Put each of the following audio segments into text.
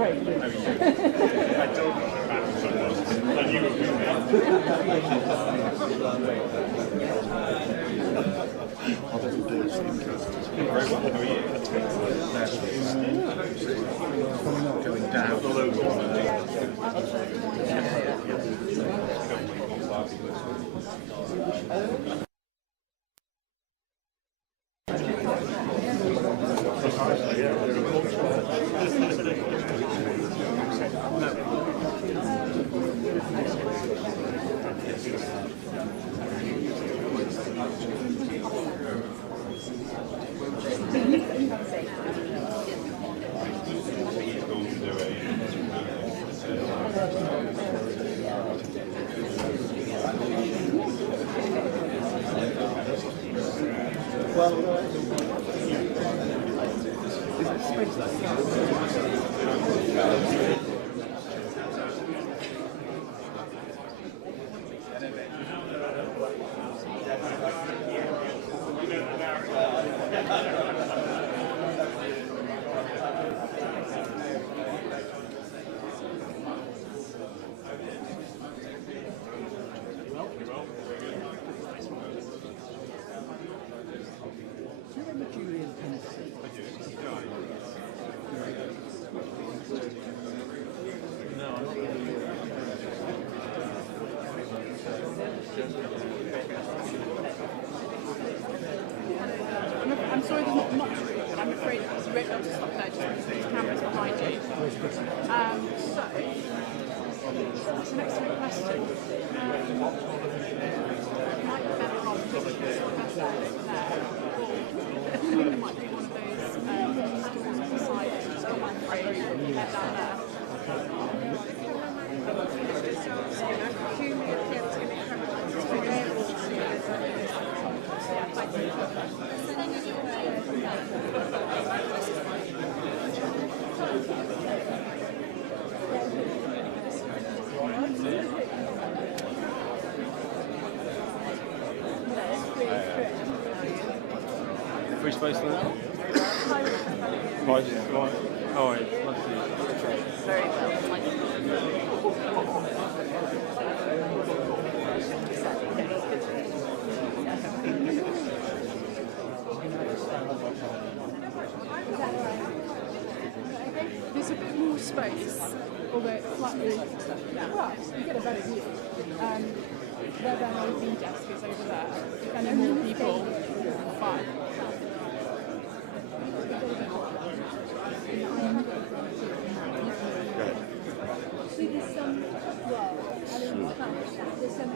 Great. Going down. I'm sorry, there's not much room, but I'm afraid it's a bit to stop there just because there's cameras behind you. So, that's an excellent question. Might be better off picking this over there, or it might be one of those stores on the side that's just got one free, head down there. Free space there? Right. Oh, right. Very well. There's a bit more space, although it's slightly. Well, you get a better view. Where the LED desk is over there, and then more people. Fine. See, there's some, there's some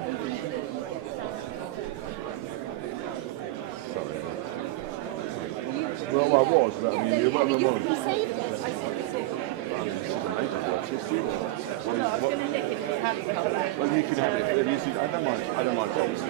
Well, I was, but I mean, you were you saved it. I saved it. No, I was going to nick it if you hadn't come back. Well, you can have it. I don't mind problems.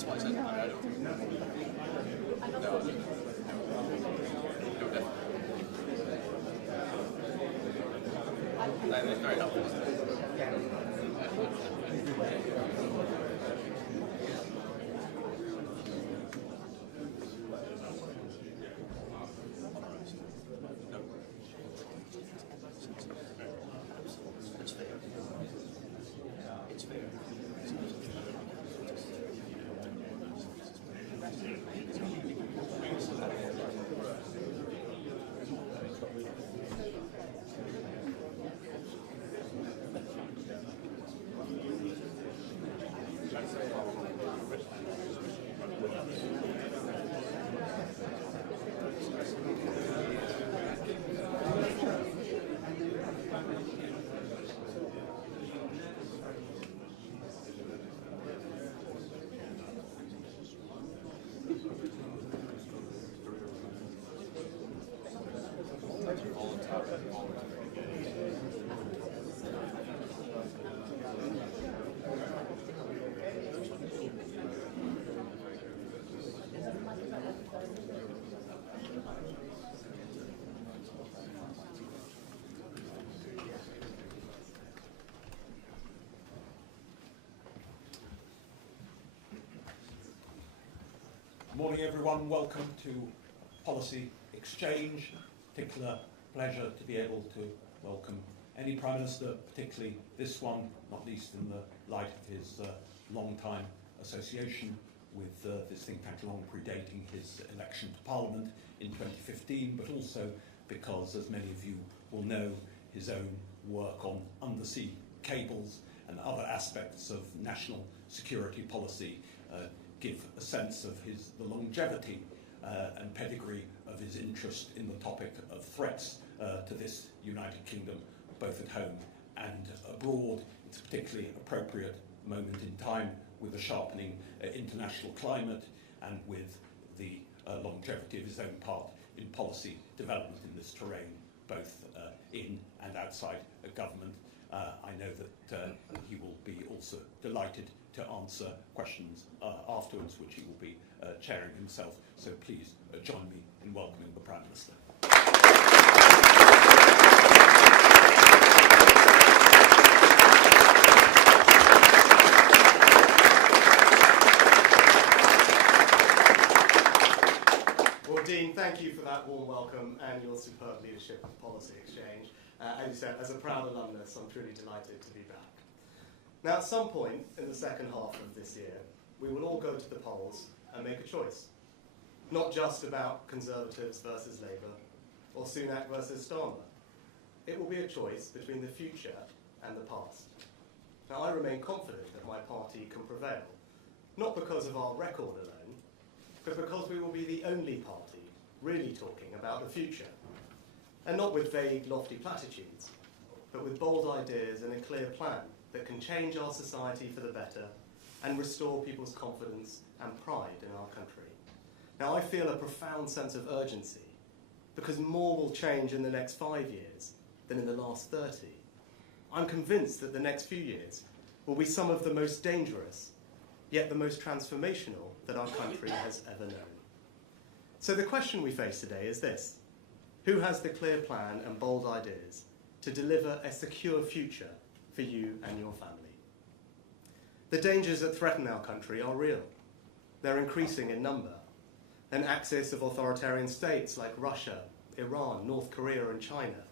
That's what I said. I don't think. No, definitely. It's very helpful. Morning everyone, welcome to Policy Exchange. Particular pleasure to be able to welcome any Prime Minister, particularly this one, not least in the light of his long time association with this think tank, long predating his election to Parliament in 2015, but also because, as many of you will know, his own work on undersea cables and other aspects of national security policy give a sense of the longevity and pedigree of his interest in the topic of threats to this United Kingdom, both at home and abroad. It's a particularly appropriate moment in time with the sharpening international climate and with the longevity of his own part in policy development in this terrain, both in and outside government. I know that he will be also delighted to answer questions afterwards, which he will be chairing himself. So please join me in welcoming the Prime Minister. Well, Dean, thank you for that warm welcome and your superb leadership of Policy Exchange. As you said, as a proud alumnus, I'm truly delighted to be back. Now, at some point in the second half of this year, we will all go to the polls and make a choice. Not just about Conservatives versus Labour, or Sunak versus Starmer. It will be a choice between the future and the past. Now, I remain confident that my party can prevail, not because of our record alone, but because we will be the only party really talking about the future. And not with vague, lofty platitudes, but with bold ideas and a clear plan that can change our society for the better and restore people's confidence and pride in our country. Now, I feel a profound sense of urgency because more will change in the next 5 years than in the last 30. I'm convinced that the next few years will be some of the most dangerous, yet the most transformational that our country has ever known. So the question we face today is this: who has the clear plan and bold ideas to deliver a secure future for you and your family? The dangers that threaten our country are real. They're increasing in number. An axis of authoritarian states like Russia, Iran, North Korea and China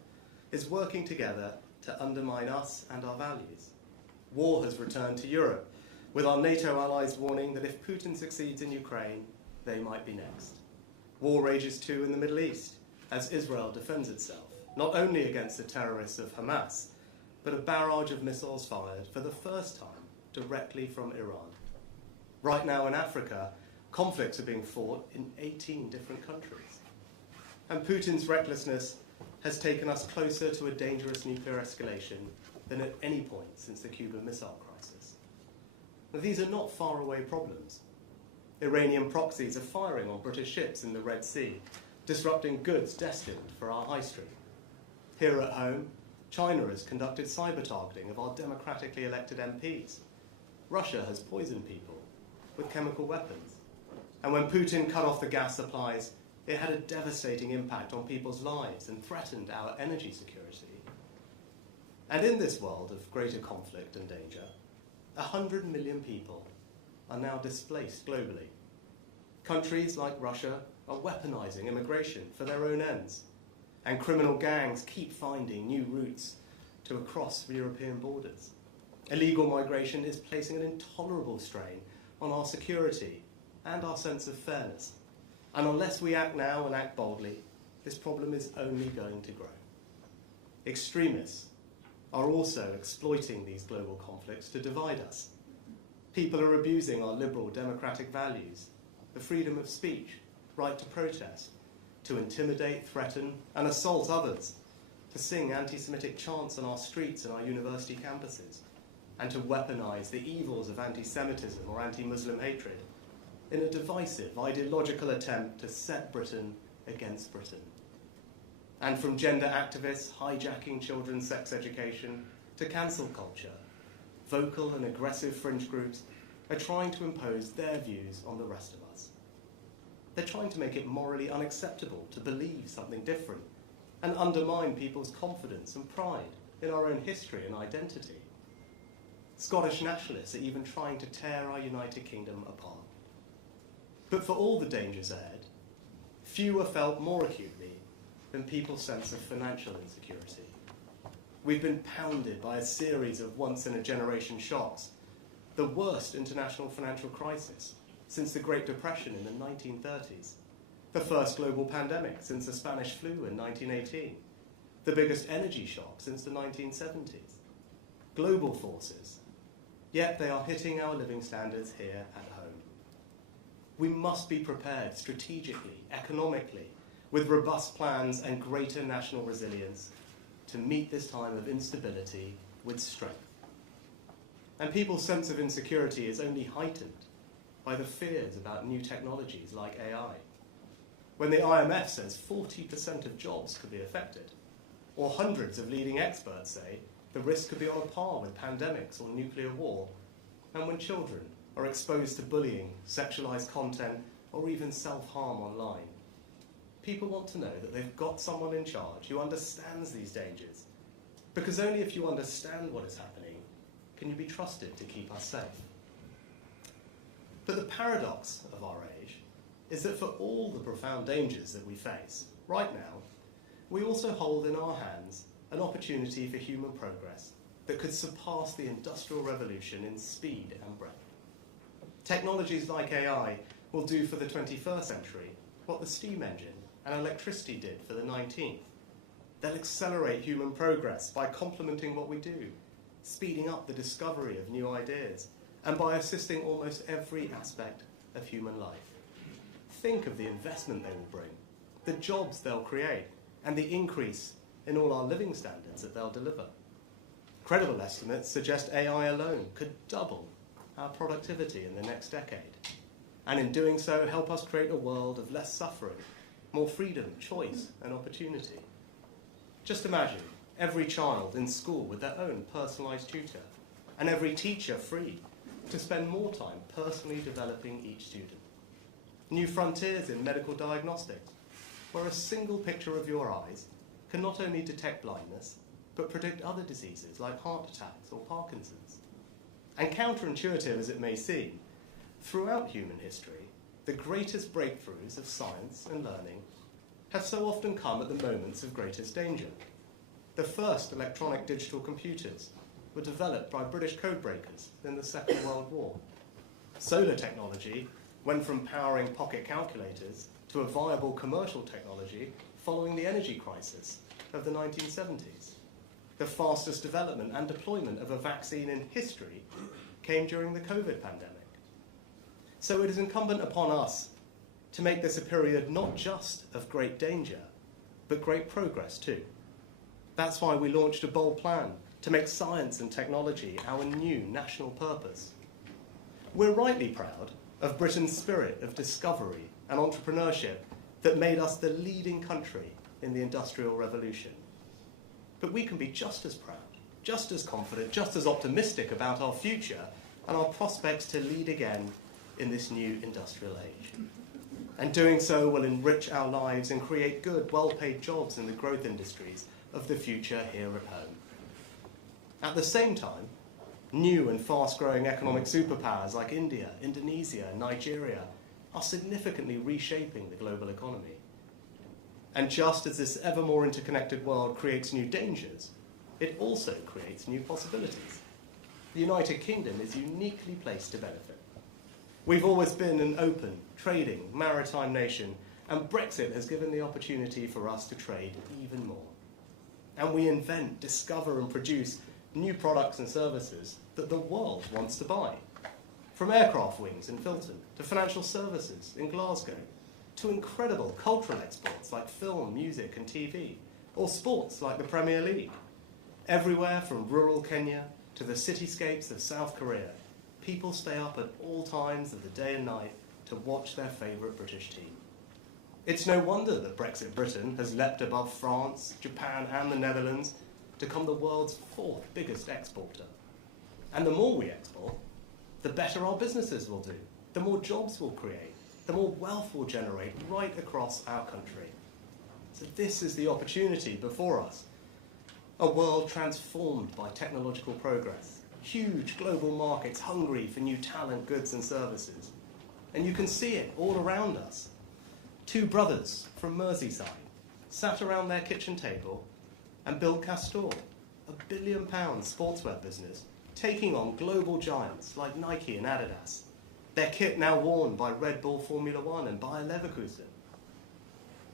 is working together to undermine us and our values. War has returned to Europe, with our NATO allies warning that if Putin succeeds in Ukraine, they might be next. War rages too in the Middle East, as Israel defends itself, not only against the terrorists of Hamas, but a barrage of missiles fired for the first time directly from Iran. Right now in Africa, conflicts are being fought in 18 different countries. And Putin's recklessness has taken us closer to a dangerous nuclear escalation than at any point since the Cuban Missile Crisis. Now, these are not faraway problems. Iranian proxies are firing on British ships in the Red Sea, disrupting goods destined for our high street. Here at home, China has conducted cyber targeting of our democratically elected MPs. Russia has poisoned people. with chemical weapons. And when Putin cut off the gas supplies, it had a devastating impact on people's lives and threatened our energy security. And in this world of greater conflict and danger, 100 million people are now displaced globally. Countries like Russia are weaponizing immigration for their own ends, and criminal gangs keep finding new routes to across European borders. Illegal migration is placing an intolerable strain on our security and our sense of fairness. And unless we act now and act boldly, this problem is only going to grow. Extremists are also exploiting these global conflicts to divide us. People are abusing our liberal democratic values, the freedom of speech, right to protest, to intimidate, threaten, and assault others, to sing anti-Semitic chants on our streets and our university campuses, and to weaponize the evils of anti-Semitism or anti-Muslim hatred in a divisive, ideological attempt to set Britain against Britain. And from gender activists hijacking children's sex education to cancel culture, vocal and aggressive fringe groups are trying to impose their views on the rest of us. They're trying to make it morally unacceptable to believe something different and undermine people's confidence and pride in our own history and identity. Scottish nationalists are even trying to tear our United Kingdom apart. But for all the dangers ahead, few are felt more acutely than people's sense of financial insecurity. We've been pounded by a series of once-in-a-generation shocks, the worst international financial crisis since the Great Depression in the 1930s, the first global pandemic since the Spanish flu in 1918, the biggest energy shock since the 1970s. Global forces, yet they are hitting our living standards here at home. We must be prepared strategically, economically, with robust plans and greater national resilience to meet this time of instability with strength. And people's sense of insecurity is only heightened by the fears about new technologies like AI. When the IMF says 40% of jobs could be affected, or hundreds of leading experts say the risk could be on a par with pandemics or nuclear war, and when children are exposed to bullying, sexualized content, or even self-harm online, people want to know that they've got someone in charge who understands these dangers, because only if you understand what is happening can you be trusted to keep us safe. But the paradox of our age is that for all the profound dangers that we face right now, we also hold in our hands an opportunity for human progress that could surpass the Industrial Revolution in speed and breadth. Technologies like AI will do for the 21st century what the steam engine and electricity did for the 19th. They'll accelerate human progress by complementing what we do, speeding up the discovery of new ideas, and by assisting almost every aspect of human life. Think of the investment they will bring, the jobs they'll create, and the increase in all our living standards that they'll deliver. Credible estimates suggest AI alone could double our productivity in the next decade, and in doing so help us create a world of less suffering, more freedom, choice, and opportunity. Just imagine every child in school with their own personalised tutor, and every teacher free to spend more time personally developing each student. New frontiers in medical diagnostics, where a single picture of your eyes can not only detect blindness, but predict other diseases like heart attacks or Parkinson's. And counterintuitive as it may seem, throughout human history, the greatest breakthroughs of science and learning have so often come at the moments of greatest danger. The first electronic digital computers were developed by British codebreakers in the Second World War. Solar technology went from powering pocket calculators to a viable commercial technology following the energy crisis of the 1970s. The fastest development and deployment of a vaccine in history came during the COVID pandemic. So it is incumbent upon us to make this a period not just of great danger, but great progress too. That's why we launched a bold plan to make science and technology our new national purpose. We're rightly proud of Britain's spirit of discovery and entrepreneurship that made us the leading country in the Industrial Revolution. But we can be just as proud, just as confident, just as optimistic about our future and our prospects to lead again in this new industrial age. And doing so will enrich our lives and create good, well-paid jobs in the growth industries of the future here at home. At the same time, new and fast-growing economic superpowers like India, Indonesia, and Nigeria are significantly reshaping the global economy. And just as this ever more interconnected world creates new dangers, it also creates new possibilities. The United Kingdom is uniquely placed to benefit. We've always been an open, trading, maritime nation, and Brexit has given the opportunity for us to trade even more. And we invent, discover, and produce new products and services that the world wants to buy. From aircraft wings in Filton, to financial services in Glasgow, to incredible cultural exports like film, music, and TV, or sports like the Premier League. Everywhere from rural Kenya to the cityscapes of South Korea, people stay up at all times of the day and night to watch their favourite British team. It's no wonder that Brexit Britain has leapt above France, Japan, and the Netherlands to become the world's 4th biggest exporter. And the more we export, the better our businesses will do, the more jobs we'll create, the more wealth we'll generate right across our country. So this is the opportunity before us. A world transformed by technological progress, huge global markets hungry for new talent, goods and services. And you can see it all around us. 2 brothers from Merseyside sat around their kitchen table and built Castor, a £1 billion sportswear business, taking on global giants like Nike and Adidas. Their kit now worn by Red Bull Formula One and Bayer Leverkusen.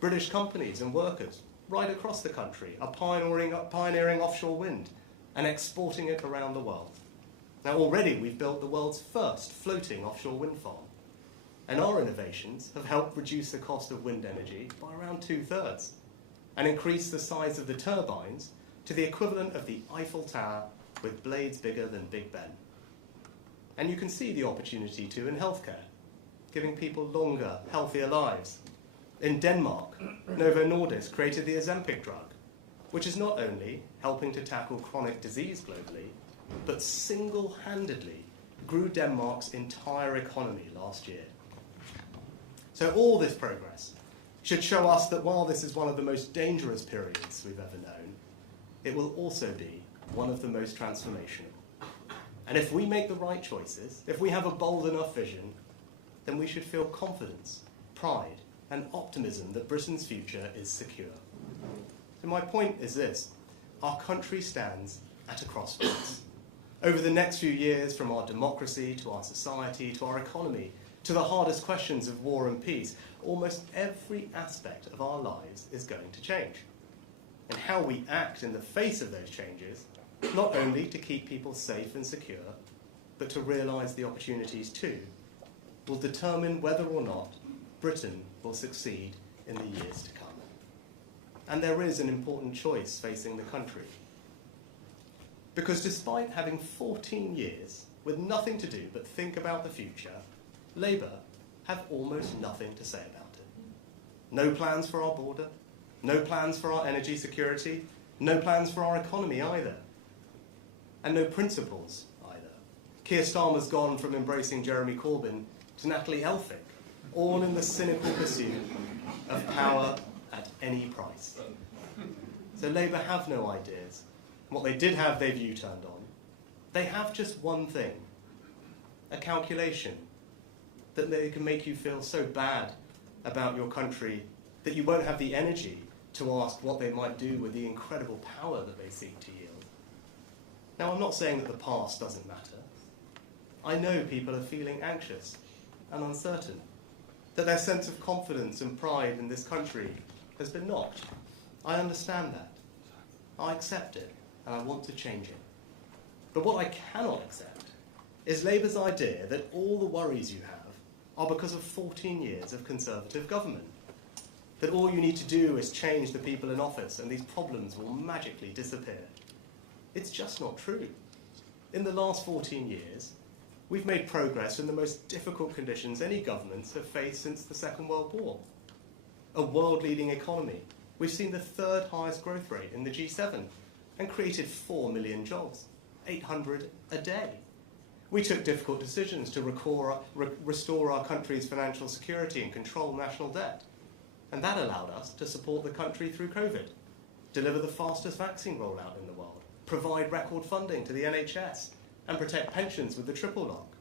British companies and workers right across the country are pioneering offshore wind and exporting it around the world. Now already we've built the world's first floating offshore wind farm. And our innovations have helped reduce the cost of wind energy by around 2/3 and increase the size of the turbines to the equivalent of the Eiffel Tower with blades bigger than Big Ben. And you can see the opportunity too in healthcare, giving people longer, healthier lives. In Denmark, Novo Nordisk created the Ozempic drug, which is not only helping to tackle chronic disease globally, but single-handedly grew Denmark's entire economy last year. So all this progress should show us that while this is one of the most dangerous periods we've ever known, it will also be one of the most transformational. And if we make the right choices, if we have a bold enough vision, then we should feel confidence, pride, and optimism that Britain's future is secure. So my point is this: our country stands at a crossroads. Over the next few years, from our democracy to our society to our economy to the hardest questions of war and peace, almost every aspect of our lives is going to change. And how we act in the face of those changes, not only to keep people safe and secure, but to realise the opportunities too, will determine whether or not Britain will succeed in the years to come. And there is an important choice facing the country. Because despite having 14 years with nothing to do but think about the future, Labour have almost nothing to say about it. No plans for our border, no plans for our energy security, no plans for our economy either. And no principles either. Keir Starmer's gone from embracing Jeremy Corbyn to Natalie Elphicke, all in the cynical pursuit of power at any price. So Labour have no ideas. What they did have, they've U-turned on. They have just one thing, a calculation that they can make you feel so bad about your country that you won't have the energy to ask what they might do with the incredible power that they seek to yield. Now, I'm not saying that the past doesn't matter. I know people are feeling anxious and uncertain, that their sense of confidence and pride in this country has been knocked. I understand that. I accept it, and I want to change it. But what I cannot accept is Labour's idea that all the worries you have are because of 14 years of Conservative government. That all you need to do is change the people in office and these problems will magically disappear. It's just not true. In the last 14 years, we've made progress in the most difficult conditions any governments have faced since the Second World War. A world-leading economy. We've seen the 3rd highest growth rate in the G7 and created 4 million jobs, 800 a day. We took difficult decisions to restore our country's financial security and control national debt. And that allowed us to support the country through COVID, deliver the fastest vaccine rollout in the world, provide record funding to the NHS, and protect pensions with the triple lock.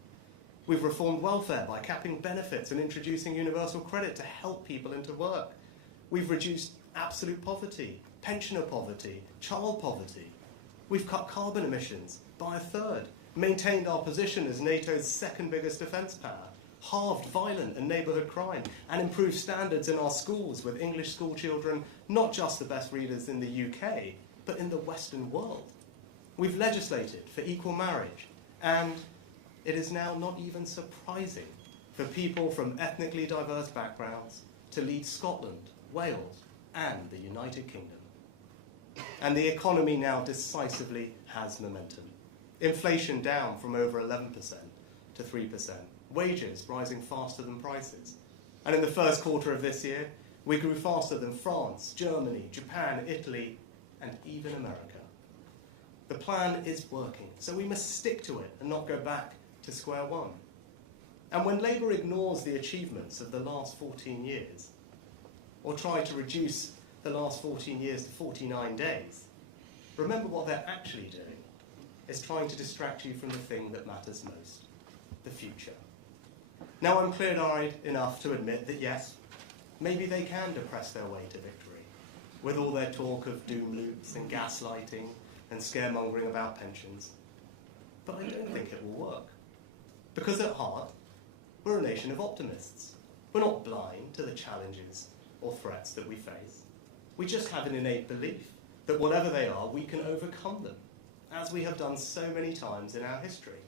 We've reformed welfare by capping benefits and introducing universal credit to help people into work. We've reduced absolute poverty, pensioner poverty, child poverty. We've cut carbon emissions by a third, maintained our position as NATO's second biggest defence power, halved violent and neighbourhood crime, and improved standards in our schools with English school children not just the best readers in the UK, but in the Western world. We've legislated for equal marriage, and it is now not even surprising for people from ethnically diverse backgrounds to lead Scotland, Wales, and the United Kingdom. And the economy now decisively has momentum. Inflation down from over 11% to 3%. Wages rising faster than prices. And in the first quarter of this year, we grew faster than France, Germany, Japan, Italy, and even America. The plan is working, so we must stick to it and not go back to square one. And when Labour ignores the achievements of the last 14 years, or try to reduce the last 14 years to 49 days, remember what they're actually doing is trying to distract you from the thing that matters most, the future. Now I'm clear-eyed enough to admit that yes, maybe they can depress their way to victory, with all their talk of doom loops and gaslighting and scaremongering about pensions. But I don't think it will work. Because at heart, we're a nation of optimists. We're not blind to the challenges or threats that we face. We just have an innate belief that whatever they are, we can overcome them, as we have done so many times in our history,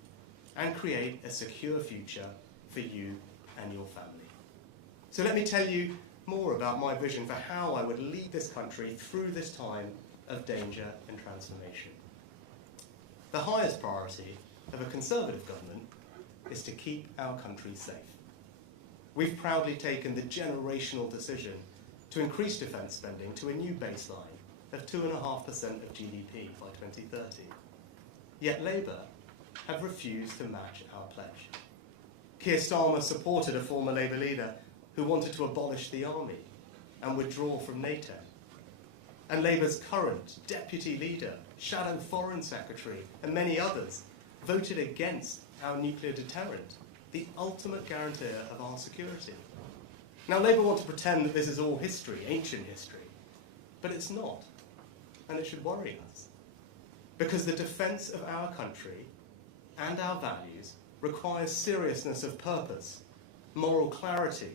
and create a secure future for you and your family. So let me tell you more about my vision for how I would lead this country through this time of danger and transformation. The highest priority of a Conservative government is to keep our country safe. We've proudly taken the generational decision to increase defence spending to a new baseline of 2.5% of GDP by 2030. Yet Labour have refused to match our pledge. Keir Starmer supported a former Labour leader who wanted to abolish the army and withdraw from NATO. And Labour's current deputy leader, shadow foreign secretary, and many others voted against our nuclear deterrent, the ultimate guarantor of our security. Now, Labour want to pretend that this is all history, ancient history, but it's not, and it should worry us. Because the defence of our country and our values requires seriousness of purpose, moral clarity,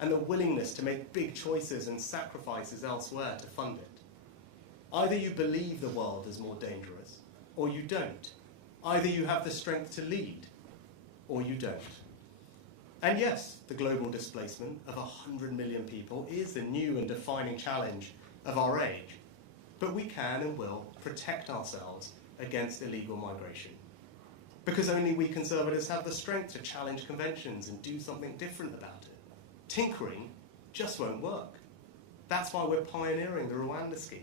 and the willingness to make big choices and sacrifices elsewhere to fund it. Either you believe the world is more dangerous, or you don't. Either you have the strength to lead, or you don't. And yes, the global displacement of 100 million people is the new and defining challenge of our age. But we can and will protect ourselves against illegal migration. Because only we Conservatives have the strength to challenge conventions and do something different about it. Tinkering just won't work. That's why we're pioneering the Rwanda scheme.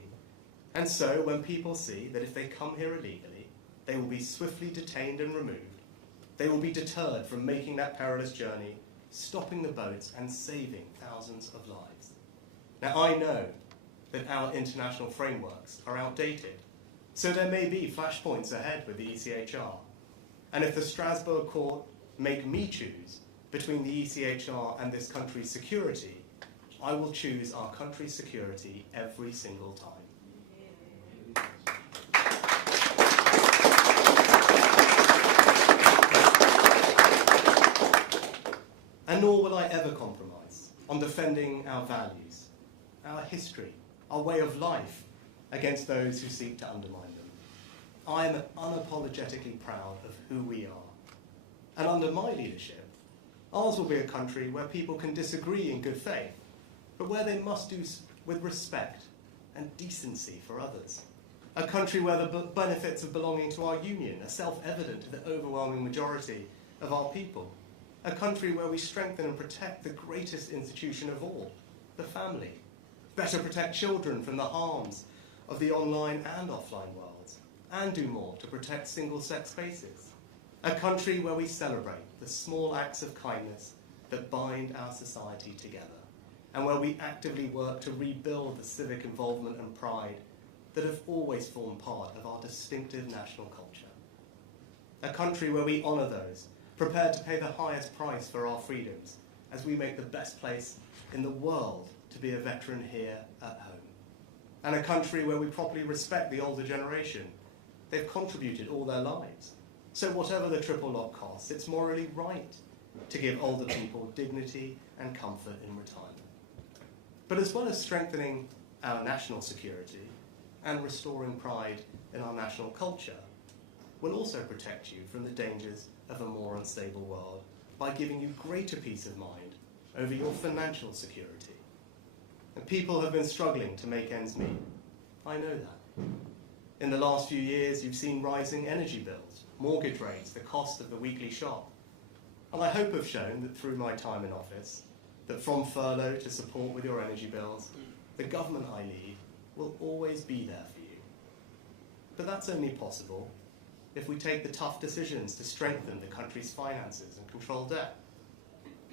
And so when people see that if they come here illegally, they will be swiftly detained and removed, they will be deterred from making that perilous journey, stopping the boats and saving thousands of lives. Now I know that our international frameworks are outdated, so there may be flashpoints ahead with the ECHR. And if the Strasbourg court make me choose between the ECHR and this country's security, I will choose our country's security every single time. And nor will I ever compromise on defending our values, our history, our way of life against those who seek to undermine them. I am unapologetically proud of who we are. And under my leadership, ours will be a country where people can disagree in good faith, but where they must do with respect and decency for others. A country where the benefits of belonging to our union are self-evident to the overwhelming majority of our people. A country where we strengthen and protect the greatest institution of all, the family. Better protect children from the harms of the online and offline worlds, and do more to protect single-sex spaces. A country where we celebrate the small acts of kindness that bind our society together, and where we actively work to rebuild the civic involvement and pride that have always formed part of our distinctive national culture. A country where we honour those prepared to pay the highest price for our freedoms, as we make the best place in the world to be a veteran here at home. And a country where we properly respect the older generation. They've contributed all their lives. So whatever the triple lock costs, it's morally right to give older people dignity and comfort in retirement. But as well as strengthening our national security and restoring pride in our national culture, we'll also protect you from the dangers of a more unstable world by giving you greater peace of mind over your financial security. And people have been struggling to make ends meet. I know that. In the last few years, you've seen rising energy bills, mortgage rates, the cost of the weekly shop. And I hope I've shown that through my time in office, that from furlough to support with your energy bills, the government I lead will always be there for you. But that's only possible if we take the tough decisions to strengthen the country's finances and control debt.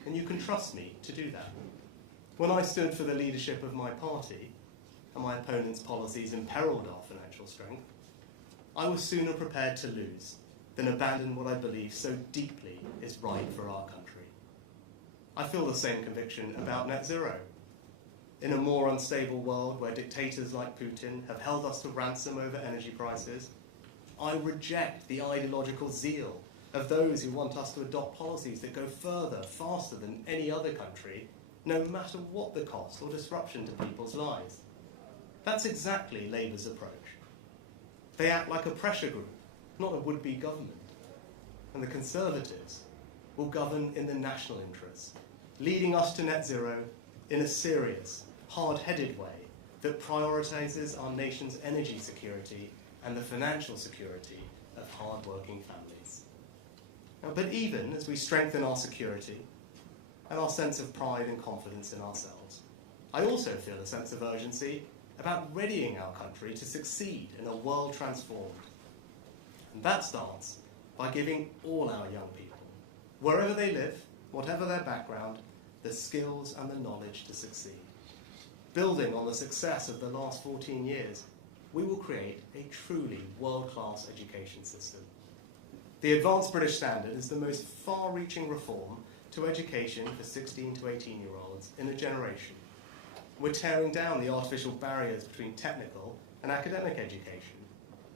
And you can trust me to do that. When I stood for the leadership of my party, and my opponent's policies imperiled our financial strength, I was sooner prepared to lose than abandon what I believe so deeply is right for our country. I feel the same conviction about net zero. In a more unstable world where dictators like Putin have held us to ransom over energy prices, I reject the ideological zeal of those who want us to adopt policies that go further, faster than any other country, no matter what the cost or disruption to people's lives. That's exactly Labour's approach. They act like a pressure group, not a would-be government. And the Conservatives will govern in the national interest, leading us to net zero in a serious, hard-headed way that prioritises our nation's energy security and the financial security of hard-working families. Now, but even as we strengthen our security and our sense of pride and confidence in ourselves, I also feel a sense of urgency about readying our country to succeed in a world transformed. And that starts by giving all our young people, wherever they live, whatever their background, the skills and the knowledge to succeed. Building on the success of the last 14 years, we will create a truly world-class education system. The Advanced British Standard is the most far-reaching reform to education for 16 to 18-year-olds in a generation. We're tearing down the artificial barriers between technical and academic education,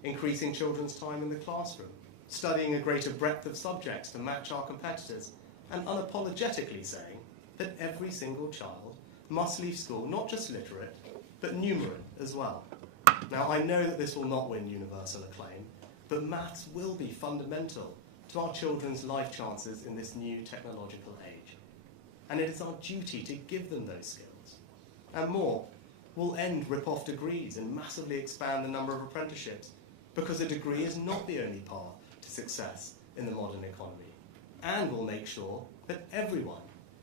increasing children's time in the classroom, studying a greater breadth of subjects to match our competitors, and unapologetically saying that every single child must leave school not just literate, but numerate as well. Now, I know that this will not win universal acclaim, but maths will be fundamental to our children's life chances in this new technological age. And it is our duty to give them those skills. And more, we'll end rip-off degrees and massively expand the number of apprenticeships, because a degree is not the only path to success in the modern economy. And we'll make sure that everyone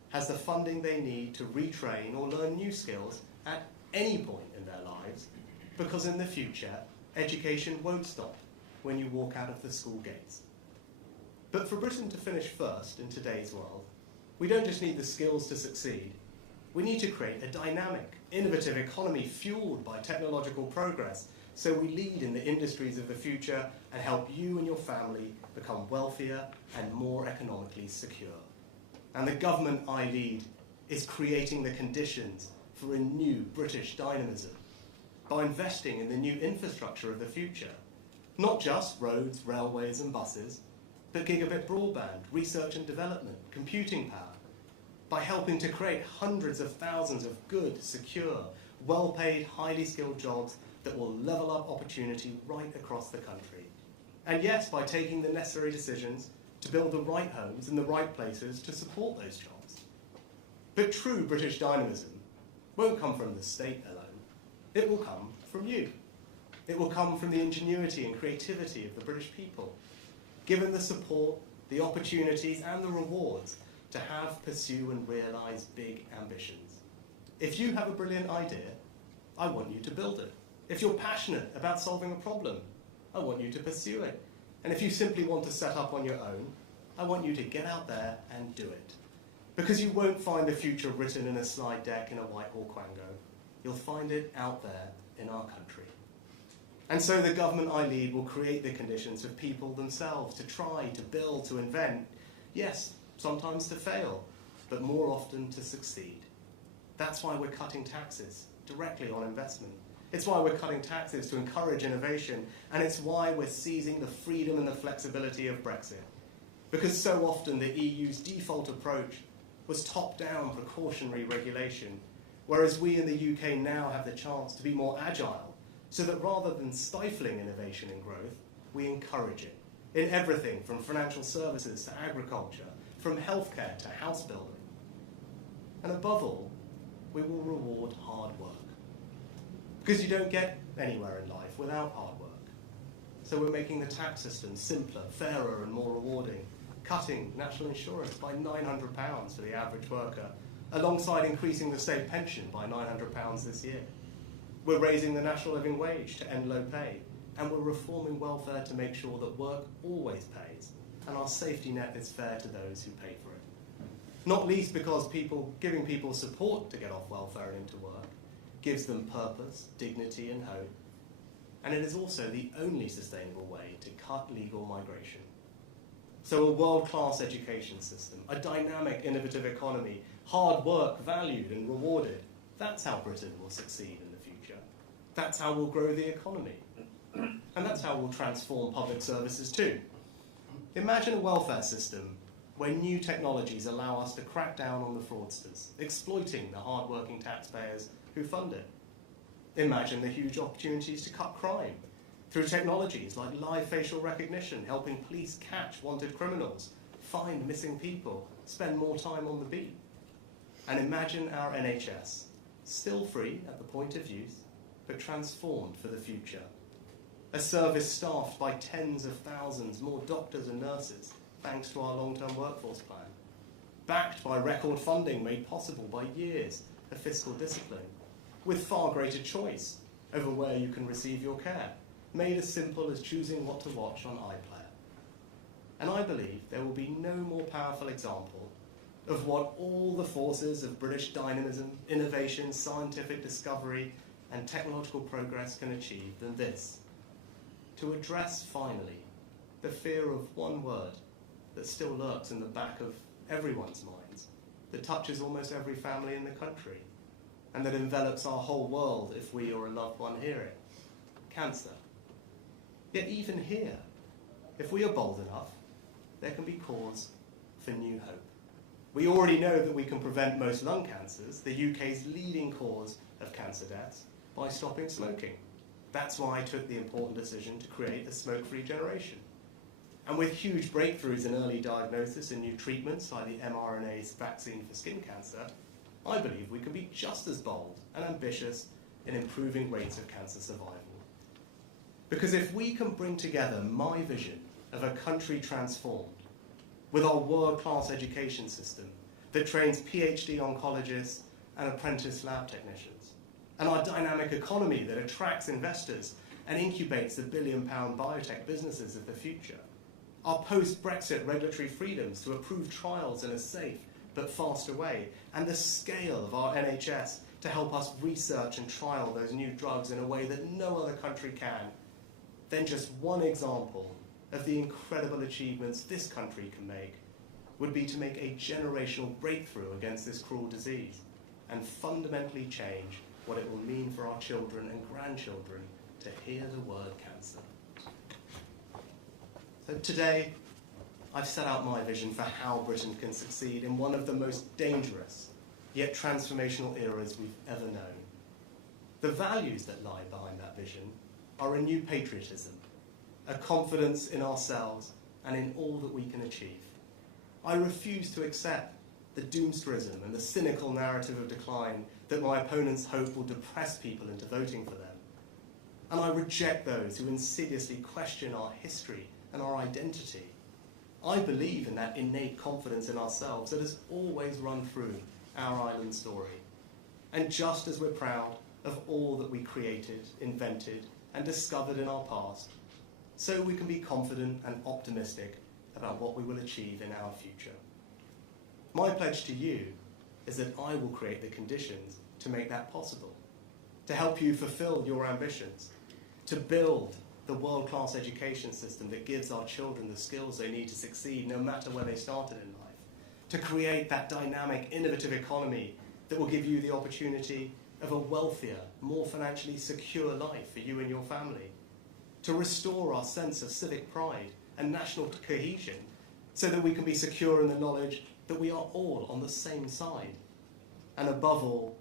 has the funding they need to retrain or learn new skills at any point in their lives, because in the future, education won't stop when you walk out of the school gates. But for Britain to finish first in today's world, we don't just need the skills to succeed. We need to create a dynamic, innovative economy fueled by technological progress, so we lead in the industries of the future and help you and your family become wealthier and more economically secure. And the government I lead is creating the conditions for a new British dynamism by investing in the new infrastructure of the future, not just roads, railways and buses, but gigabit broadband, research and development, computing power, by helping to create hundreds of thousands of good, secure, well-paid, highly skilled jobs that will level up opportunity right across the country. And yes, by taking the necessary decisions to build the right homes in the right places to support those jobs. But true British dynamism won't come from the state alone. It will come from you. It will come from the ingenuity and creativity of the British people, given the support, the opportunities and the rewards to have, pursue and realise big ambitions. If you have a brilliant idea, I want you to build it. If you're passionate about solving a problem, I want you to pursue it. And if you simply want to set up on your own, I want you to get out there and do it. Because you won't find the future written in a slide deck in a Whitehall Quango. You'll find it out there in our country. And so the government I lead will create the conditions for people themselves to try, to build, to invent. Yes, sometimes to fail, but more often to succeed. That's why we're cutting taxes directly on investment. It's why we're cutting taxes to encourage innovation, and it's why we're seizing the freedom and the flexibility of Brexit. Because so often the EU's default approach was top-down precautionary regulation, whereas we in the UK now have the chance to be more agile, so that rather than stifling innovation and growth, we encourage it in everything from financial services to agriculture, from healthcare to house building. And above all, we will reward hard work. Because you don't get anywhere in life without hard work. So we're making the tax system simpler, fairer and more rewarding, cutting national insurance by £900 for the average worker, alongside increasing the state pension by £900 this year. We're raising the national living wage to end low pay, and we're reforming welfare to make sure that work always pays, and our safety net is fair to those who pay for it. Not least because giving people support to get off welfare and into work gives them purpose, dignity and hope, and it is also the only sustainable way to cut legal migration. So a world-class education system, a dynamic, innovative economy, hard work valued and rewarded, that's how Britain will succeed in the future. That's how we'll grow the economy. And that's how we'll transform public services too. Imagine a welfare system where new technologies allow us to crack down on the fraudsters, exploiting the hard-working taxpayers who fund it. Imagine the huge opportunities to cut crime through technologies like live facial recognition, helping police catch wanted criminals, find missing people, spend more time on the beat. And imagine our NHS, still free at the point of use, but transformed for the future. A service staffed by tens of thousands more doctors and nurses, thanks to our long-term workforce plan. Backed by record funding made possible by years of fiscal discipline, with far greater choice over where you can receive your care, made as simple as choosing what to watch on iPlayer. And I believe there will be no more powerful example of what all the forces of British dynamism, innovation, scientific discovery, and technological progress can achieve than this: to address, finally, the fear of one word that still lurks in the back of everyone's minds, that touches almost every family in the country, and that envelops our whole world if we or a loved one hear it: cancer. Yet even here, if we are bold enough, there can be cause for new hope. We already know that we can prevent most lung cancers, the UK's leading cause of cancer deaths, by stopping smoking. That's why I took the important decision to create a smoke-free generation. And with huge breakthroughs in early diagnosis and new treatments like the mRNA vaccine for skin cancer, I believe we can be just as bold and ambitious in improving rates of cancer survival. Because if we can bring together my vision of a country transformed with our world-class education system that trains PhD oncologists and apprentice lab technicians, and our dynamic economy that attracts investors and incubates the billion-pound biotech businesses of the future, our post-Brexit regulatory freedoms to approve trials in a safe but faster way, and the scale of our NHS to help us research and trial those new drugs in a way that no other country can, then just one example of the incredible achievements this country can make would be to make a generational breakthrough against this cruel disease and fundamentally change what it will mean for our children and grandchildren to hear the word cancer. So today, I've set out my vision for how Britain can succeed in one of the most dangerous yet transformational eras we've ever known. The values that lie behind that vision are a new patriotism, a confidence in ourselves and in all that we can achieve. I refuse to accept the doomsterism and the cynical narrative of decline that my opponents hope will depress people into voting for them. And I reject those who insidiously question our history and our identity. I believe in that innate confidence in ourselves that has always run through our island story. And just as we're proud of all that we created, invented, and discovered in our past, so we can be confident and optimistic about what we will achieve in our future. My pledge to you is that I will create the conditions to make that possible, to help you fulfill your ambitions, to build the world-class education system that gives our children the skills they need to succeed no matter where they started in life, to create that dynamic, innovative economy that will give you the opportunity of a wealthier, more financially secure life for you and your family, to restore our sense of civic pride and national cohesion so that we can be secure in the knowledge that we are all on the same side. And above all,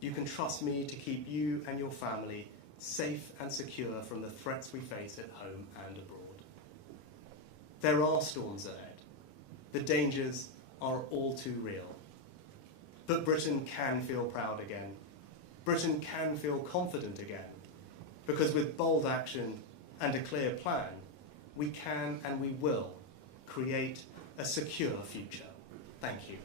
you can trust me to keep you and your family safe and secure from the threats we face at home and abroad. There are storms ahead. The dangers are all too real. But Britain can feel proud again. Britain can feel confident again. Because with bold action and a clear plan, we can and we will create a secure future. Thank you.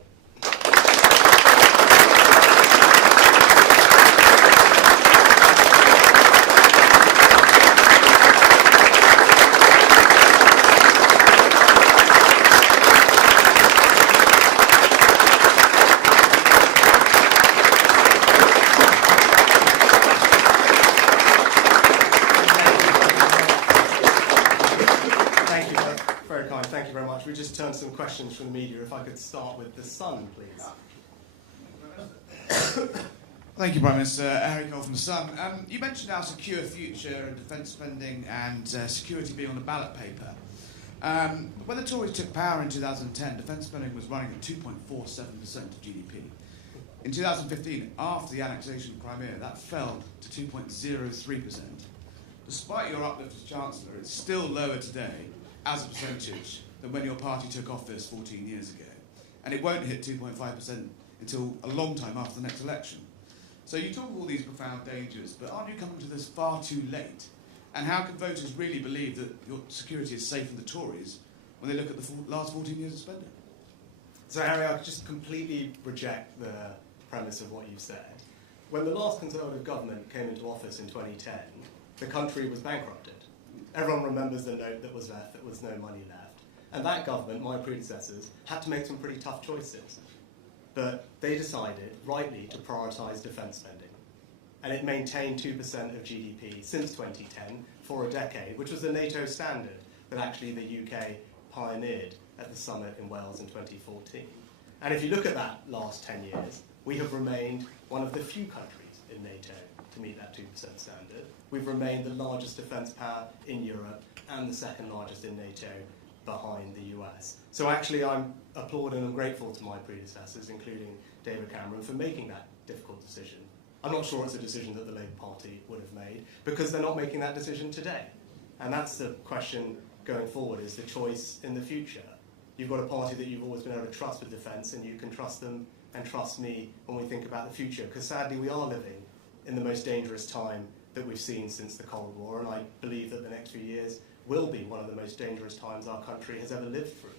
Thank you very much. We just turned some questions from the media. If I could start with the Sun, please. Thank you, Prime Minister. Harry Cole from the Sun. You mentioned our secure future and defence spending and security being on the ballot paper. When the Tories took power in 2010, defence spending was running at 2.47% of GDP. In 2015, after the annexation of Crimea, that fell to 2.03%. Despite your uplift as Chancellor, it's still lower today as a percentage than when your party took office 14 years ago. And it won't hit 2.5% until a long time after the next election. So you talk of all these profound dangers, but aren't you coming to this far too late? And how can voters really believe that your security is safe from the Tories when they look at the last 14 years of spending? So Harry, I just completely reject the premise of what you've said. When the last Conservative government came into office in 2010, the country was bankrupted. Everyone remembers the note that was left, there was no money left. And that government, my predecessors, had to make some pretty tough choices. But they decided, rightly, to prioritise defence spending. And it maintained 2% of GDP since 2010 for a decade, which was the NATO standard that actually the UK pioneered at the summit in Wales in 2014. And if you look at that last 10 years, we have remained one of the few countries in NATO to meet that 2% standard. We've remained the largest defence power in Europe and the second largest in NATO behind the US. So actually I'm applauding and grateful to my predecessors, including David Cameron, for making that difficult decision. I'm not sure it's a decision that the Labour Party would have made, because they're not making that decision today. And that's the question going forward, is the choice in the future. You've got a party that you've always been able to trust with defence, and you can trust them and trust me when we think about the future, because sadly we are living in the most dangerous time that we've seen since the Cold War, and I believe that the next few years will be one of the most dangerous times our country has ever lived through.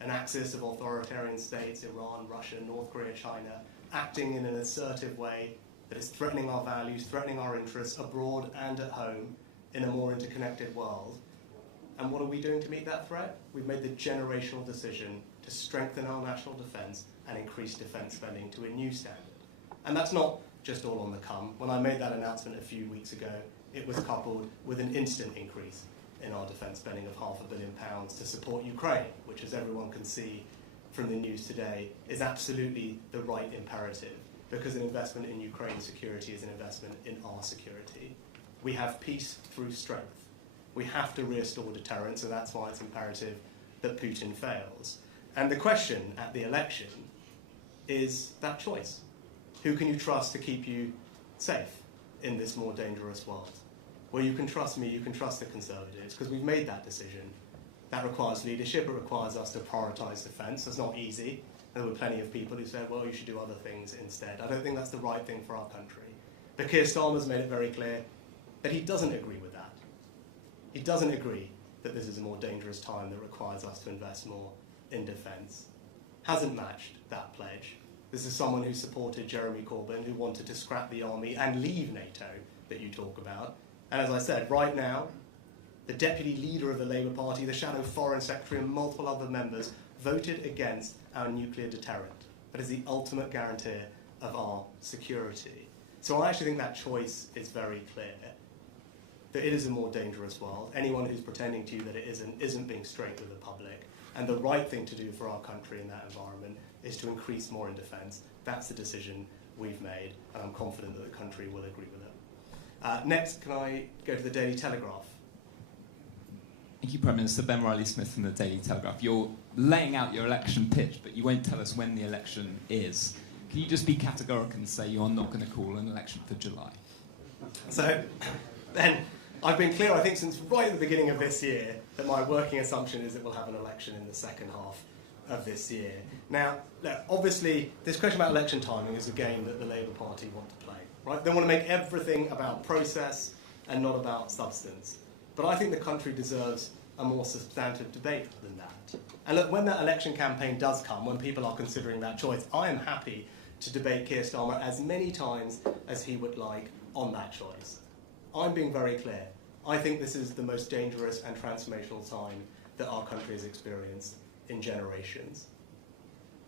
An axis of authoritarian states, Iran, Russia, North Korea, China, acting in an assertive way that is threatening our values, threatening our interests abroad and at home in a more interconnected world. And what are we doing to meet that threat? We've made the generational decision to strengthen our national defence and increase defence spending to a new standard. And that's not just all on the come. When I made that announcement a few weeks ago, it was coupled with an instant increase in our defence spending of £500 million to support Ukraine, which, as everyone can see from the news today, is absolutely the right imperative, because an investment in Ukraine's security is an investment in our security. We have peace through strength. We have to restore deterrence, and that's why it's imperative that Putin fails. And the question at the election is that choice. Who can you trust to keep you safe in this more dangerous world? Well, you can trust me, you can trust the Conservatives, because we've made that decision. That requires leadership, it requires us to prioritise defence. It's not easy. There were plenty of people who said, well, you should do other things instead. I don't think that's the right thing for our country. But Keir Starmer's made it very clear that he doesn't agree with that. He doesn't agree that this is a more dangerous time that requires us to invest more in defence. Hasn't matched that pledge. This is someone who supported Jeremy Corbyn, who wanted to scrap the army and leave NATO, that you talk about. And as I said, right now, the deputy leader of the Labour Party, the shadow foreign secretary, and multiple other members voted against our nuclear deterrent. That is the ultimate guarantor of our security. So I actually think that choice is very clear, that it is a more dangerous world. Anyone who's pretending to you that it isn't being straight with the public. And the right thing to do for our country in that environment is to increase more in defence. That's the decision we've made, and I'm confident that the country will agree with it. Next, can I go to the Daily Telegraph? Thank you, Prime Minister. Ben Riley-Smith from the Daily Telegraph. You're laying out your election pitch, but you won't tell us when the election is. Can you just be categorical and say you are not going to call an election for July? So, Ben, I've been clear, I think, since right at the beginning of this year, that my working assumption is that we'll have an election in the second half of this year. Now, look, obviously, this question about election timing is a game that the Labour Party want to play, right? They want to make everything about process and not about substance. But I think the country deserves a more substantive debate than that. And look, when that election campaign does come, when people are considering that choice, I am happy to debate Keir Starmer as many times as he would like on that choice. I'm being very clear. I think this is the most dangerous and transformational time that our country has experienced in generations.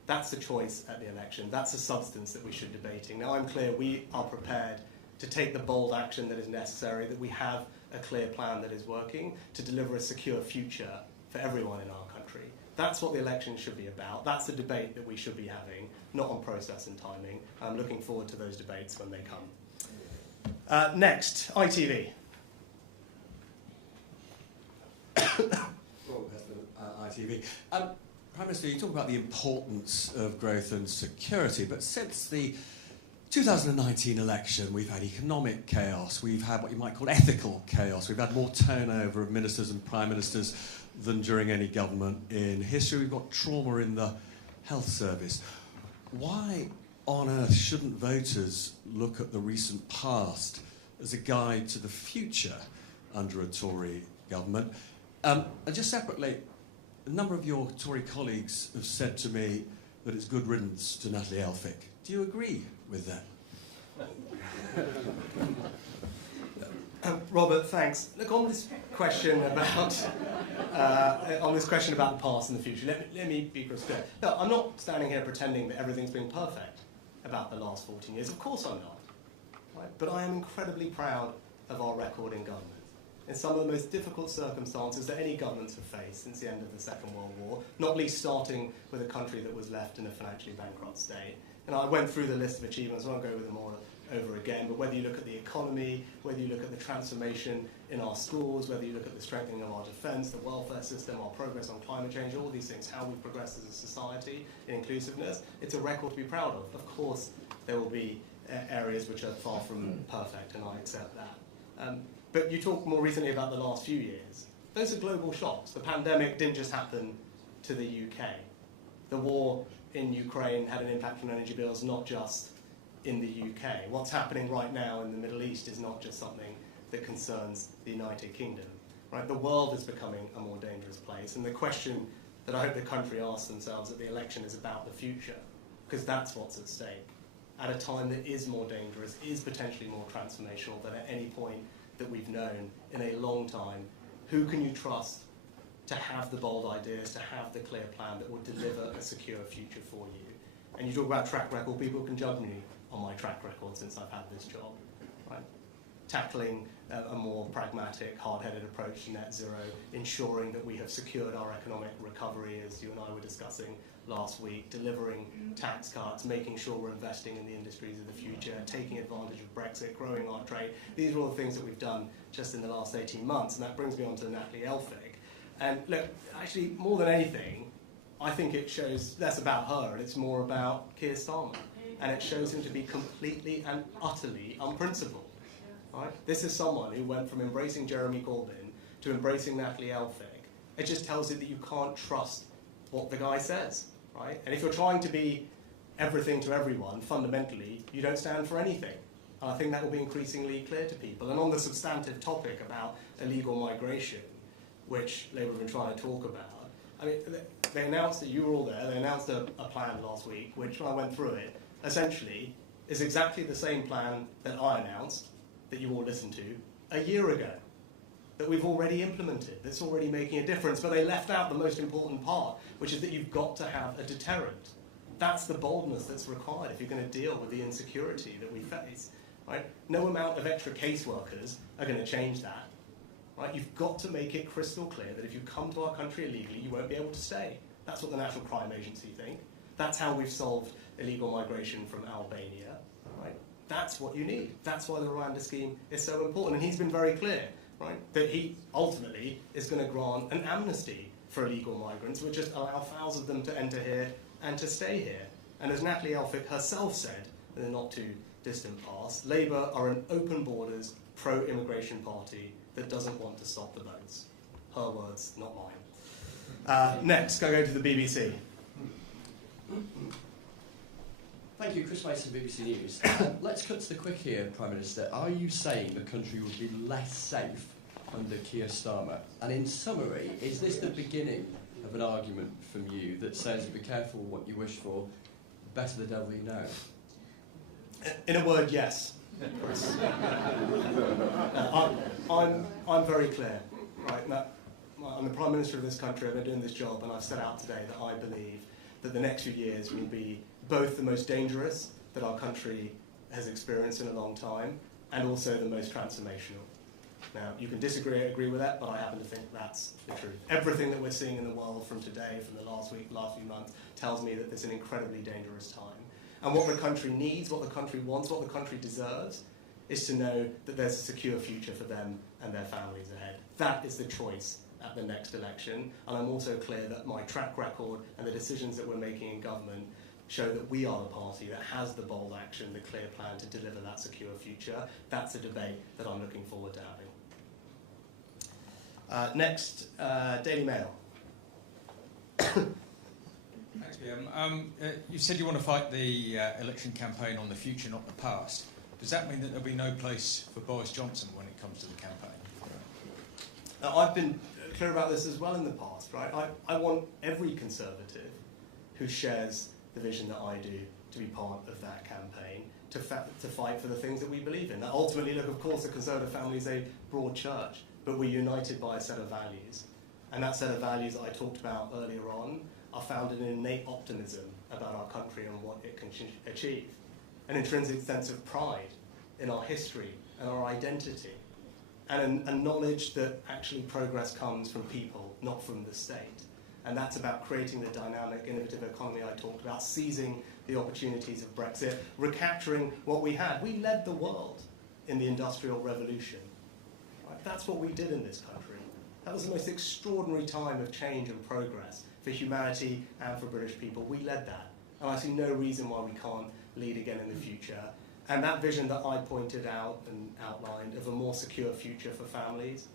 That's the choice at the election. That's the substance that we should be debating. Now, I'm clear we are prepared to take the bold action that is necessary, that we have a clear plan that is working to deliver a secure future for everyone in our country. That's what the election should be about. That's the debate that we should be having, not on process and timing. I'm looking forward to those debates when they come. Next, ITV. ITV. Prime Minister, you talk about the importance of growth and security, but since the 2019 election, we've had economic chaos, we've had what you might call ethical chaos, we've had more turnover of ministers and prime ministers than during any government in history, we've got trauma in the health service. Why on earth shouldn't voters look at the recent past as a guide to the future under a Tory government? And just separately, a number of your Tory colleagues have said to me that it's good riddance to Natalie Elphicke. Do you agree with that? Robert, thanks. Look, on this question about the past and the future, let me be crystal clear. No, I'm not standing here pretending that everything's been perfect about the last 14 years. Of course I'm not. Right? But I am incredibly proud of our record in government. In some of the most difficult circumstances that any governments have faced since the end of the Second World War, not least starting with a country that was left in a financially bankrupt state. And I went through the list of achievements, I won't go over them all over again, but whether you look at the economy, whether you look at the transformation in our schools, whether you look at the strengthening of our defence, the welfare system, our progress on climate change, all these things, how we've progressed as a society in inclusiveness, it's a record to be proud of. Of course, there will be areas which are far from perfect, and I accept that. But you talk more recently about the last few years. Those are global shocks. The pandemic didn't just happen to the UK. The war in Ukraine had an impact on energy bills, not just in the UK. What's happening right now in the Middle East is not just something that concerns the United Kingdom. Right? The world is becoming a more dangerous place. And the question that I hope the country asks themselves at the election is about the future, because that's what's at stake. At a time that is more dangerous, is potentially more transformational than at any point that we've known in a long time, who can you trust to have the bold ideas, to have the clear plan that will deliver a secure future for you? And you talk about track record, people can judge me on my track record since I've had this job. Right? Tackling a more pragmatic, hard-headed approach to net zero, ensuring that we have secured our economic recovery, as you and I were discussing last week, delivering tax cuts, making sure we're investing in the industries of the future, taking advantage of Brexit, growing our trade. These are all the things that we've done just in the last 18 months, and that brings me on to Natalie Elphicke. And look, actually, more than anything, I think it shows less about her, and it's more about Keir Starmer. And it shows him to be completely and utterly unprincipled. Right? This is someone who went from embracing Jeremy Corbyn to embracing Natalie Elphicke. It just tells you that you can't trust what the guy says. Right? And if you're trying to be everything to everyone, fundamentally, you don't stand for anything. And I think that will be increasingly clear to people. And on the substantive topic about illegal migration, which Labour have been trying to talk about, I mean, they announced that you were all there, they announced a plan last week, which, when I went through it, essentially is exactly the same plan that I announced, that you all listened to, a year ago. that we've already implemented, that's already making a difference, but they left out the most important part, which is that you've got to have a deterrent. That's the boldness that's required if you're going to deal with the insecurity that we face. Right? No amount of extra caseworkers are going to change that. Right? You've got to make it crystal clear that if you come to our country illegally, you won't be able to stay. That's what the National Crime Agency think. That's how we've solved illegal migration from Albania. Right? That's what you need. That's why the Rwanda scheme is so important. And he's been very clear, right, that he ultimately is going to grant an amnesty for illegal migrants, which just allow thousands of them to enter here and to stay here. And as Natalie Elphicke herself said in the not too distant past, Labour are an open borders, pro-immigration party that doesn't want to stop the boats. Her words, not mine. Next, go to the BBC. Thank you, Chris Mason, BBC News. Let's cut to the quick here, Prime Minister. Are you saying the country would be less safe under Keir Starmer? And in summary, is this the beginning of an argument from you that says, be careful what you wish for, better the devil you know? In a word, yes. I'm very clear. Right? Now, I'm the Prime Minister of this country, I've been doing this job, and I've set out today that I believe that the next few years will be both the most dangerous that our country has experienced in a long time, and also the most transformational. Now, you can disagree or agree with that, but I happen to think that's the truth. Everything that we're seeing in the world from today, from the last week, last few months, tells me that it's an incredibly dangerous time. And what the country needs, what the country wants, what the country deserves, is to know that there's a secure future for them and their families ahead. That is the choice at the next election. And I'm also clear that my track record and the decisions that we're making in government show that we are the party that has the bold action, the clear plan to deliver that secure future. That's a debate that I'm looking forward to having. Next, Daily Mail. Thanks, PM. You said you want to fight the election campaign on the future, not the past. Does that mean that there'll be no place for Boris Johnson when it comes to the campaign? I've been clear about this as well in the past, right? I want every Conservative who shares the vision that I do to be part of that campaign, to fight for the things that we believe in. Now, ultimately, look, of course, the Conservative family is a broad church, but we're united by a set of values. And that set of values that I talked about earlier on are founded in innate optimism about our country and what it can achieve. An intrinsic sense of pride in our history and our identity, and a knowledge that actually progress comes from people, not from the state. And that's about creating the dynamic, innovative economy I talked about, seizing the opportunities of Brexit, recapturing what we had. We led the world in the Industrial Revolution. Right? That's what we did in this country. That was the most extraordinary time of change and progress for humanity and for British people. We led that. And I see no reason why we can't lead again in the future. And that vision that I pointed out and outlined of a more secure future for families,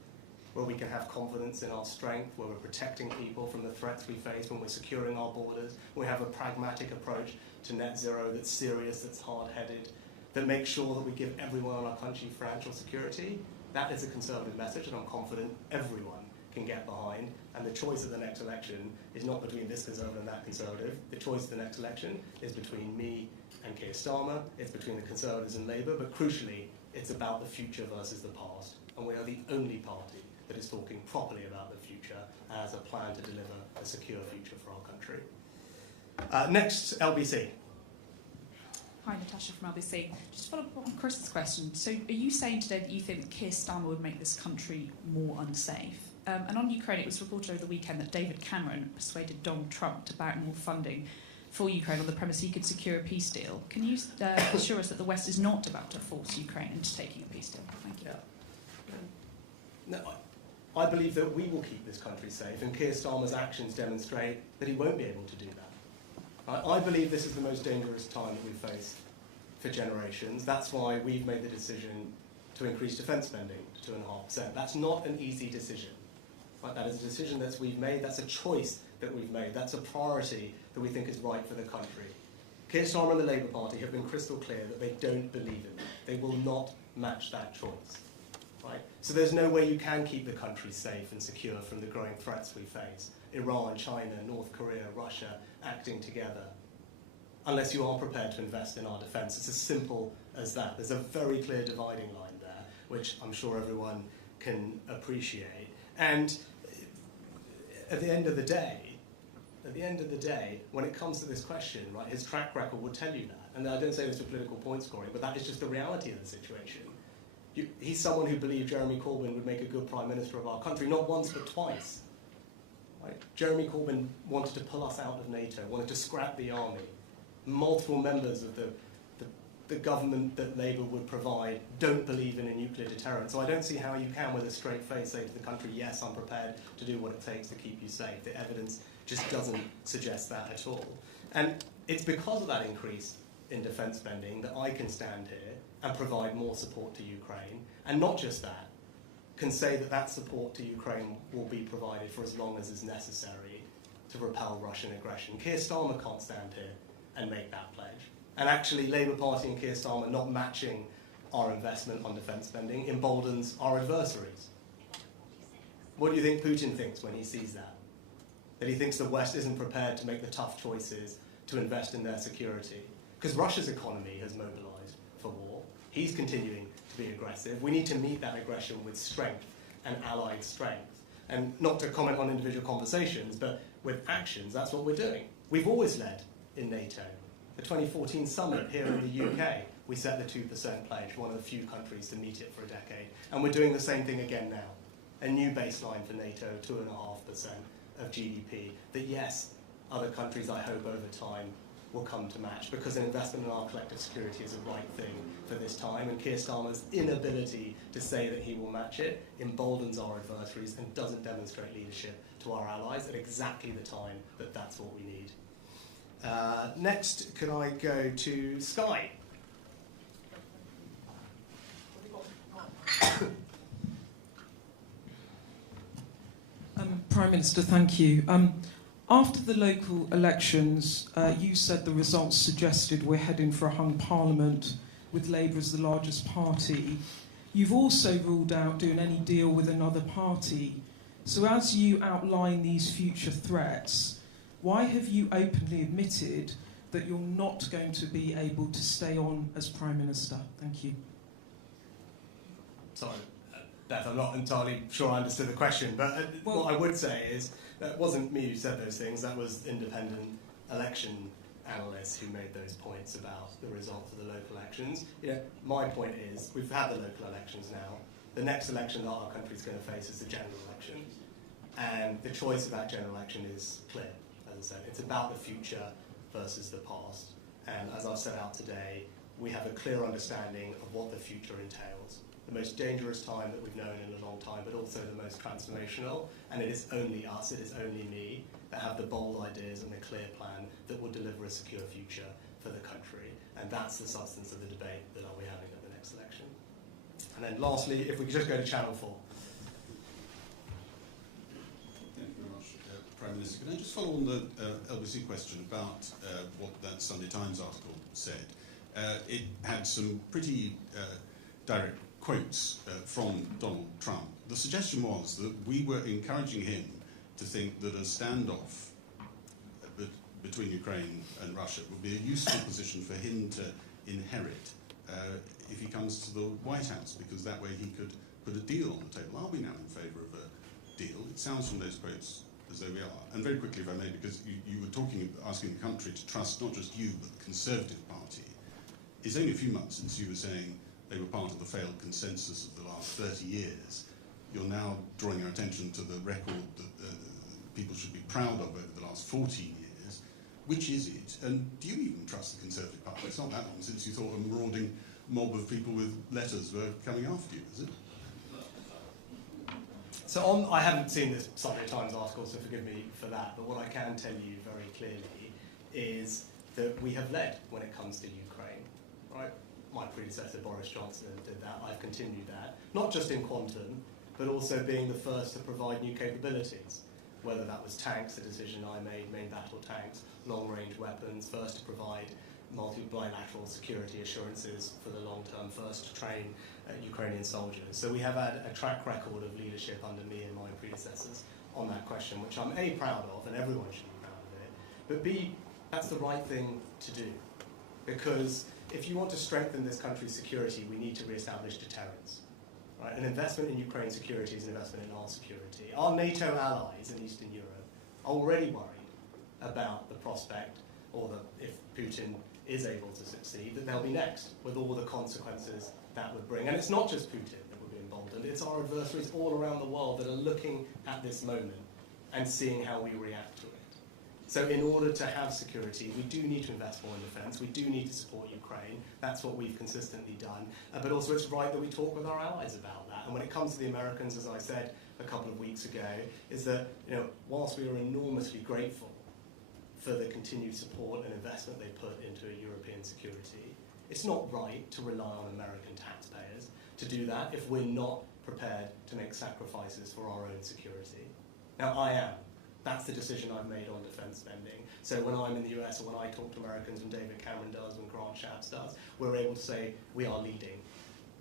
where we can have confidence in our strength, where we're protecting people from the threats we face, when we're securing our borders, we have a pragmatic approach to net zero that's serious, that's hard-headed, that makes sure that we give everyone in our country financial security. That is a Conservative message, and I'm confident everyone can get behind. And the choice of the next election is not between this Conservative and that Conservative. The choice of the next election is between me and Keir Starmer. It's between the Conservatives and Labour, but crucially, it's about the future versus the past. And we are the only party that is talking properly about the future as a plan to deliver a secure future for our country. Next, LBC. Hi, Natasha from LBC. Just to follow up on Chris's question. So are you saying today that you think that Keir Starmer would make this country more unsafe? And on Ukraine, it was reported over the weekend that David Cameron persuaded Donald Trump to back more funding for Ukraine on the premise he could secure a peace deal. Can you assure us that the West is not about to force Ukraine into taking a peace deal? Thank you. Yeah. No, I believe that we will keep this country safe, and Keir Starmer's actions demonstrate that he won't be able to do that. I believe this is the most dangerous time that we've faced for generations. That's why we've made the decision to increase defence spending to 2.5%. That's not an easy decision. Right? That is a decision that we've made. That's a choice that we've made. That's a priority that we think is right for the country. Keir Starmer and the Labour Party have been crystal clear that they don't believe in that. They will not match that choice. Right? So there's no way you can keep the country safe and secure from the growing threats we face. Iran, China, North Korea, Russia acting together. Unless you are prepared to invest in our defence. It's as simple as that. There's a very clear dividing line there, which I'm sure everyone can appreciate. And at the end of the day, when it comes to this question, right, his track record would tell you that. And I don't say this for political point scoring, but that is just the reality of the situation. He's someone who believed Jeremy Corbyn would make a good Prime Minister of our country, not once but twice. Right? Jeremy Corbyn wanted to pull us out of NATO, wanted to scrap the army. Multiple members of the government that Labour would provide don't believe in a nuclear deterrent. So I don't see how you can, with a straight face, say to the country, yes, I'm prepared to do what it takes to keep you safe. The evidence just doesn't suggest that at all. And it's because of that increase in defence spending that I can stand here and provide more support to Ukraine. And not just that, can say that that support to Ukraine will be provided for as long as is necessary to repel Russian aggression. Keir Starmer can't stand here and make that pledge. And actually, Labour Party and Keir Starmer not matching our investment on defence spending emboldens our adversaries. What do you think Putin thinks when he sees that? That he thinks the West isn't prepared to make the tough choices to invest in their security? Because Russia's economy has mobilised for war. He's continuing to be aggressive. We need to meet that aggression with strength and allied strength. And not to comment on individual conversations, but with actions, that's what we're doing. We've always led in NATO. The 2014 summit here in the UK, we set the 2% pledge, one of the few countries to meet it for a decade. And we're doing the same thing again now. A new baseline for NATO, 2.5% of GDP, that yes, other countries, I hope, over time will come to match, because an investment in our collective security is the right thing for this time, and Keir Starmer's inability to say that he will match it emboldens our adversaries and doesn't demonstrate leadership to our allies at exactly the time that that's what we need. Next, could I go to Sky? Prime Minister, thank you. After the local elections, you said the results suggested we're heading for a hung parliament with Labour as the largest party. You've also ruled out doing any deal with another party. So as you outline these future threats, why have you openly admitted that you're not going to be able to stay on as Prime Minister? Thank you. Sorry, Beth, I'm not entirely sure I understood the question, but what I would say is that it wasn't me who said those things, that was independent election analysts who made those points about the results of the local elections. You know, my point is, we've had the local elections now. The next election that our country's going to face is the general election. And the choice of that general election is clear. As I said, it's about the future versus the past. And as I've set out today, we have a clear understanding of what the future entails. The most dangerous time that we've known in a long time, but also the most transformational. And it is only us, it is only me, that have the bold ideas and the clear plan that will deliver a secure future for the country. And that's the substance of the debate that I'll be having at the next election. And then lastly, if we could just go to Channel 4. Prime Minister, can I just follow on the LBC question about what that Sunday Times article said? It had some pretty direct quotes from Donald Trump. The suggestion was that we were encouraging him to think that a standoff between Ukraine and Russia would be a useful position for him to inherit if he comes to the White House, because that way he could put a deal on the table. Are we now in favour of a deal? It sounds from those quotes as though we are. And very quickly, if I may, because you were asking the country to trust not just you, but the Conservative Party. It's only a few months since you were saying they were part of the failed consensus of the last 30 years. You're now drawing our attention to the record that people should be proud of over the last 14 years. Which is it? And do you even trust the Conservative Party? It's not that long since you thought a marauding mob of people with letters were coming after you, is it? So I haven't seen this Sunday Times article, so forgive me for that, but what I can tell you very clearly is that we have led when it comes to Ukraine, right? My predecessor, Boris Johnson, did that. I've continued that, not just in quantum, but also being the first to provide new capabilities, whether that was tanks, the decision I made, main battle tanks, long-range weapons, first to provide multi-bilateral security assurances for the long term, first to train Ukrainian soldiers. So we have had a track record of leadership under me and my predecessors on that question, which I'm A, proud of, and everyone should be proud of it, but B, that's the right thing to do. Because if you want to strengthen this country's security, we need to re-establish deterrence. Right? An investment in Ukraine's security is an investment in our security. Our NATO allies in Eastern Europe are already worried about the prospect, or if Putin is able to succeed, that they'll be next, with all the consequences that would bring. And it's not just Putin that would be emboldened, it's our adversaries all around the world that are looking at this moment and seeing how we react to it. So in order to have security, we do need to invest more in defence, we do need to support Ukraine, that's what we've consistently done, but also it's right that we talk with our allies about that. And when it comes to the Americans, as I said a couple of weeks ago, is that, you know, whilst we are enormously grateful for the continued support and investment they put into a European security, it's not right to rely on American taxpayers to do that if we're not prepared to make sacrifices for our own security. Now, I am. That's the decision I've made on defence spending. So when I'm in the US or when I talk to Americans, when David Cameron does, when Grant Shapps does, we're able to say we are leading.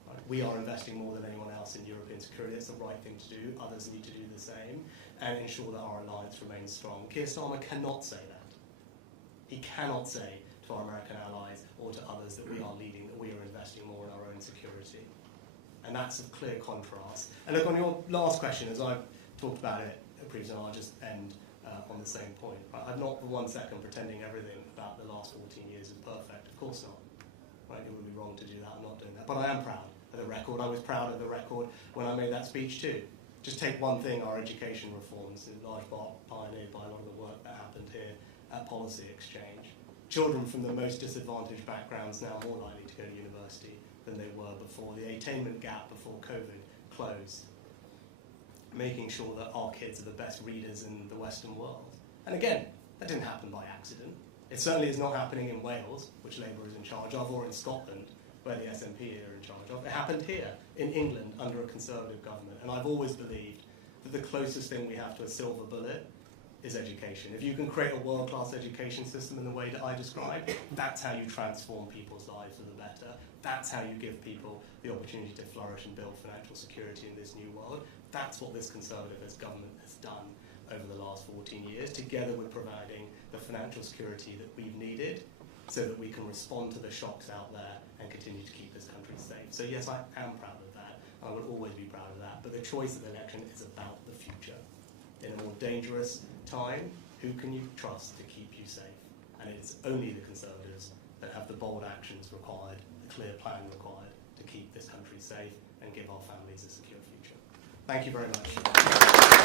Right? We are investing more than anyone else in European security. It's the right thing to do. Others need to do the same and ensure that our alliance remains strong. Keir Starmer cannot say that. He cannot say to our American allies or to others that we are leading, that we are investing more in our own security. And that's a clear contrast. And look, on your last question, as I've talked about it previously, I'll just end on the same point. Right? I'm not for 1 second pretending everything about the last 14 years is perfect. Of course not. Right? It would be wrong to do that. I'm not doing that. But I am proud of the record. I was proud of the record when I made that speech too. Just take one thing, our education reforms, in large part pioneered by a lot of the work that happened here at Policy Exchange. Children from the most disadvantaged backgrounds now more likely to go to university than they were before. The attainment gap before COVID closed. Making sure that our kids are the best readers in the Western world. And again, that didn't happen by accident. It certainly is not happening in Wales, which Labour is in charge of, or in Scotland, where the SNP are in charge of. It happened here, in England, under a Conservative government. And I've always believed that the closest thing we have to a silver bullet is education. If you can create a world-class education system in the way that I described, that's how you transform people's lives for the better. That's how you give people the opportunity to flourish and build financial security in this new world. That's what this Conservative government has done over the last 14 years, together with providing the financial security that we've needed so that we can respond to the shocks out there and continue to keep this country safe. So yes, I am proud of that. I will always be proud of that. But the choice of the election is about the future. In a more dangerous time, who can you trust to keep you safe? And it's only the Conservatives that have the bold actions required, the clear plan required to keep this country safe and give our families a secure future. Thank you very much.